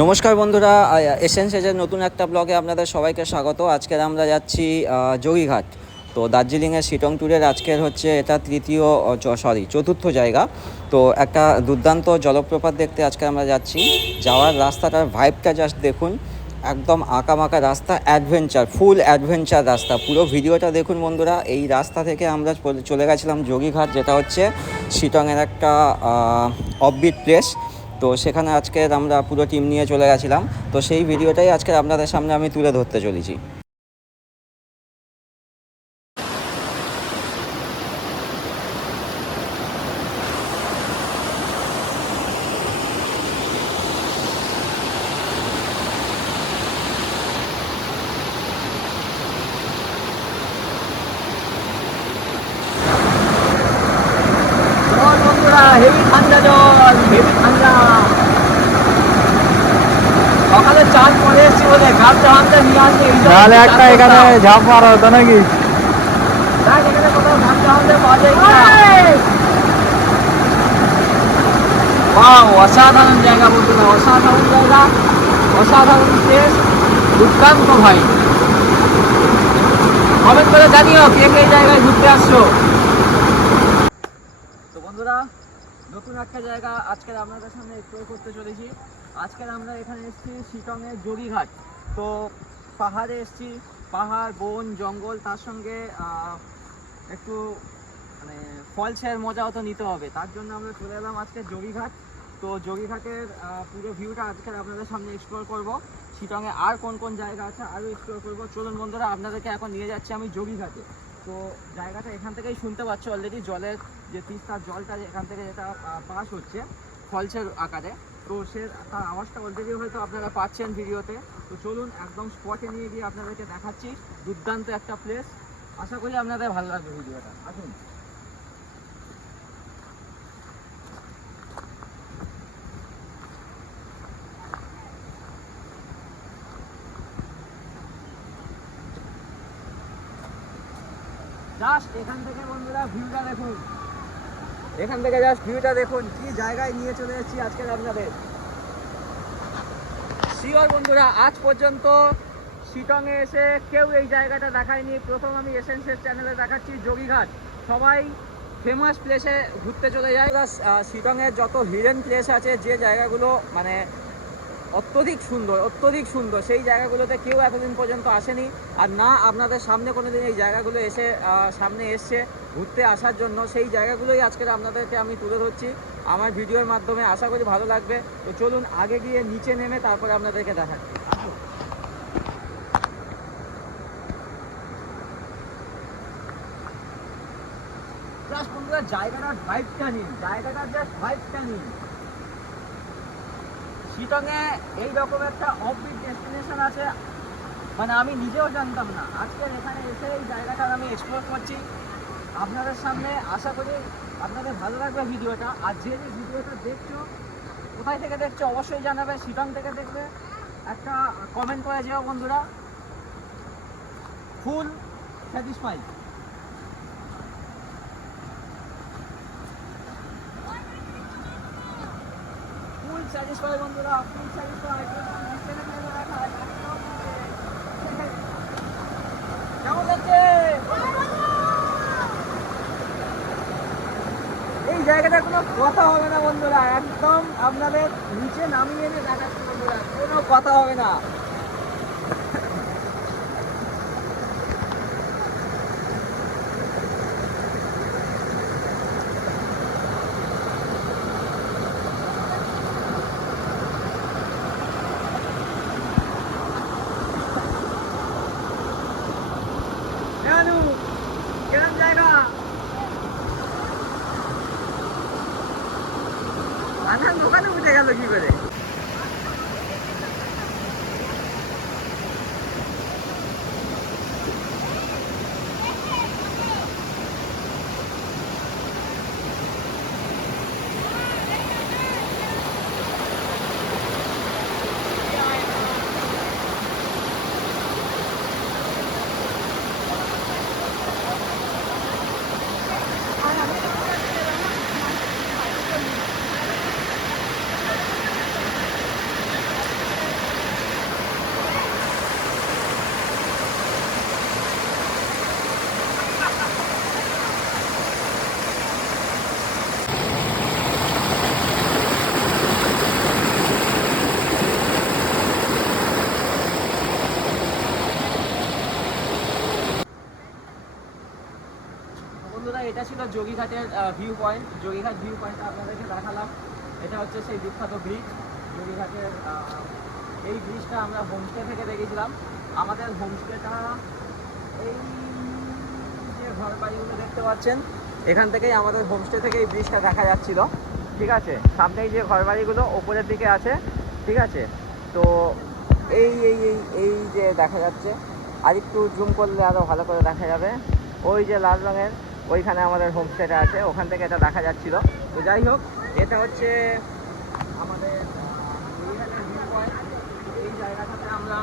নমস্কার বন্ধুরা, এসেন্সেজের নতুন একটা ব্লগে আপনাদের সবাইকে স্বাগত। আজকের আমরা যাচ্ছি যোগীঘাট। তো দার্জিলিংয়ের শিটং ট্যুরের আজকের হচ্ছে এটা চতুর্থ জায়গা। তো একটা দুর্দান্ত জলপ্রপাত দেখতে আজকে আমরা যাচ্ছি। যাওয়ার রাস্তাটার ভাইবটা জাস্ট দেখুন, একদম আঁকামাকা রাস্তা, ফুল অ্যাডভেঞ্চার রাস্তা। পুরো ভিডিওটা দেখুন বন্ধুরা। এই রাস্তা থেকে আমরা চলে গেছিলাম যোগীঘাট, যেটা হচ্ছে শিটংয়ের একটা অফবিট প্লেস। তো সেখানে আজকে আমরা পুরো টিম নিয়ে চলে গেছিলাম। তো সেই ভিডিওটাই আজকে আপনাদের সামনে আমি তুলে ধরতে চলেছি। হেভি ঠান্ডা জল, হেভি ঠান্ডা। সকালে চান করে এসেছি বলে গামছা হামটা নিয়ে আসলে তাহলে একটা এখানে ঝাঁপ মারা হতো নাকি? এখানে কোথাও গামছা হামটা পাওয়া যায় কিনা। অসাধারণ জায়গা বন্ধুরা, অসাধারণ জায়গা, অসাধারণ প্লেস, দুর্দান্ত ভাই। কমেন্ট করে জানিও কে কে জায়গায় ঘুরতে আসছো। তো বন্ধুরা, নতুন একটা জায়গা আজকের আপনাদের সামনে এক্সপ্লোর করতে চলেছি। আজকের আমরা এখানে এসেছি শিটংয়ের যোগীঘাট। তো পাহাড়ে এসেছি, পাহাড়, বন, জঙ্গল, তার সঙ্গে একটু মানে ফলসের মজাও তো নিতে হবে। তার জন্য আমরা চলে এলাম আজকে যোগীঘাট। তো যোগীঘাটের পুরো ভিউটা আজকের আপনাদের সামনে এক্সপ্লোর করব। শিটংয়ে আর কোন কোন জায়গা আছে আরও এক্সপ্লোর করব। চলুন বন্ধুরা, আপনাদেরকে এখন নিয়ে যাচ্ছি আমি যোগীঘাটে। তো জায়গাটা এখান থেকেই শুনতে পাচ্ছ অলরেডি, জলের যে তিস্তার জলটা এখান থেকে যেটা পাস হচ্ছে ফলসের আকারে। তো তার আওয়াজটা অলরেডি হয়তো আপনারা পাচ্ছেন ভিডিওতে। তো চলুন একদম স্পটে নিয়ে গিয়ে আপনাদেরকে দেখাচ্ছি। দুর্দান্ত একটা প্লেস, আশা করি আপনাদের ভালো লাগবে ভিডিওটা। আসুন। জাস্ট এখান থেকে বন্ধুরা ভিউটা দেখুন, এখান থেকে জাস্ট ভিউটা দেখুন, কি জায়গায় নিয়ে চলে এসেছি আজকের আপনাদের। শিওর বন্ধুরা, আজ পর্যন্ত শিটংয়ে এসে কেউ এই জায়গাটা দেখায়নি। প্রথম আমি এসেন্সের চ্যানেলে দেখাচ্ছি যোগীঘাট। সবাই ফেমাস প্লেসে ঘুরতে চলে যায়। শিটংয়ের যত হিডেন প্লেস আছে, যে জায়গাগুলো মানে অত্যধিক সুন্দর, সেই জায়গাগুলোতে কেউ এতদিন পর্যন্ত আসেনি। আর না আপনাদের সামনে কোনোদিন এই জায়গাগুলো এসে সামনে এসছে ঘুরতে আসার জন্য। সেই জায়গাগুলোই আজকের আপনাদেরকে আমি তুলে ধরছি আমার ভিডিওর মাধ্যমে। আশা করি ভালো লাগবে। তো চলুন আগে গিয়ে নিচে নেমে তারপরে আপনাদেরকে দেখাচ্ছি। জাস্ট বন্ধুরা জায়গাটার ভাইবটা নিন, শিটংয়ে এইরকম একটা অফবিট ডেস্টিনেশন আছে মানে আমি নিজেও জানতাম না। আজকে এখানে এসে এই জায়গাটা আমি এক্সপ্লোর করছি আপনাদের সামনে। আশা করি আপনাদের ভালো লাগবে ভিডিওটা। আর যে ভিডিওটা দেখছো, কোথায় থেকে দেখছো অবশ্যই জানাবে। শিটং থেকে দেখবে একটা কমেন্ট করে যেও বন্ধুরা। ফুল স্যাটিসফাই, বন্ধুরা, ফুল স্যাটিসফাই। কেমন লাগছে এই জায়গাটা? কোনো কথা হবে না বন্ধুরা, একদম আপনাদের নিচে নামিয়ে এনে দেখাচ্ছি বন্ধুরা, কোনো কথা হবে না। কেমন জায়গা? আধান দোকানে উঠে গেল কি করে? এটা ছিল যোগীঘাটের ভিউ পয়েন্ট। যোগীঘাট ভিউ পয়েন্টটা আপনাদেরকে দেখালাম। এটা হচ্ছে সেই বিখ্যাত ব্রিজ যোগীঘাটের। এই ব্রিজটা আমরা হোমস্টে থেকে দেখেছিলাম। আমাদের হোমস্টেটা এই যে ঘর বাড়িগুলো দেখতে পাচ্ছেন, এখান থেকেই আমাদের হোমস্টে থেকে এই ব্রিজটা দেখা যাচ্ছিল। ঠিক আছে, সামনেই যে ঘর বাড়িগুলো ওপরের দিকে আছে। ঠিক আছে, তো এই এই এই এই যে দেখা যাচ্ছে, আর একটু জুম করলে আরও ভালো করে দেখা যাবে, ওই যে লাল রঙের ওইখানে আমাদের হোমস্টেটা আছে, ওখান থেকে এটা দেখা যাচ্ছিল। তো যাই হোক, এটা হচ্ছে আমাদের ভিউ পয়েন্ট। এই জায়গাটাতে আমরা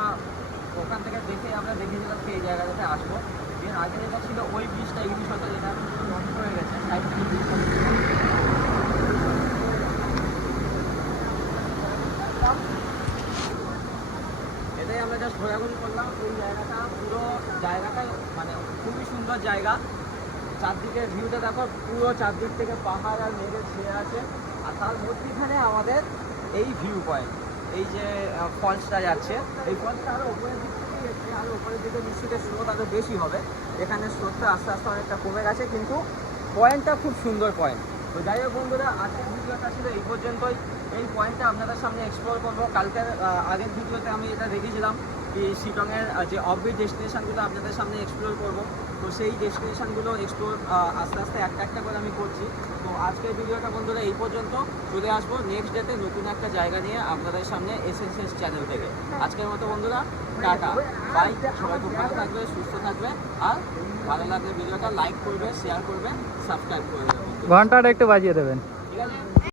ওখান থেকে দেখে আমরা দেখেছিলাম যে এই জায়গাটাতে আসবো। এর আগে যেটা ছিল ওই ব্রিজটা ইলিশ হতো, যেটা এখন পুরো নষ্ট হয়ে গেছে, সাইড থেকে ব্রিজ। এটাই আমরা জাস্ট ঘোরাঘুরি করলাম। এই জায়গাটা পুরো জায়গাটা মানে খুবই সুন্দর জায়গা। চারদিকের ভিউটা দেখো, পুরো চারদিক থেকে পাহাড় আর মেঘে ছেয়ে আছে। আর তার মধ্যেখানে আমাদের এই ভিউ পয়েন্ট, এই যে ফলসটা যাচ্ছে, এই ফলসটা আরও উপরের দিক থেকে যাচ্ছে। আরও উপরের দিকে নিশ্চিত স্রোত আরও বেশি হবে। এখানে স্রোতটা আস্তে আস্তে অনেকটা কমে গেছে, কিন্তু পয়েন্টটা খুব সুন্দর পয়েন্ট। তো যাই হোক বন্ধুরা, আজকের ভিডিওটা ছিল এই পর্যন্তই। এই পয়েন্টটা আপনাদের সামনে এক্সপ্লোর করবো। কালকের আগের ভিডিওতে আমি এটা দেখেছিলাম কি শিলংয়ের যে অফবিট ডেস্টিনেশনগুলো আপনাদের সামনে এক্সপ্লোর করব। তো সেই ডেস্টিনেশনগুলো এক্সপ্লোর আস্তে আস্তে একটা একটা করে আমি করছি। তো আজকের ভিডিওটা বন্ধুরা এই পর্যন্ত। চলে আসবো নেক্সট ডেতে নতুন একটা জায়গা নিয়ে আপনাদের সামনে এসএসএস চ্যানেল থেকে। আজকের মতো বন্ধুরা টাটা, বাই। সবাই খুব ভালো থাকবে, সুস্থ থাকবে, আর ভালো লাগলে ভিডিওটা লাইক করবে, শেয়ার করবে, সাবস্ক্রাইব করে দেবে। ঘন্টাটা একটু বাজিয়ে দেবেন। ঠিক আছে।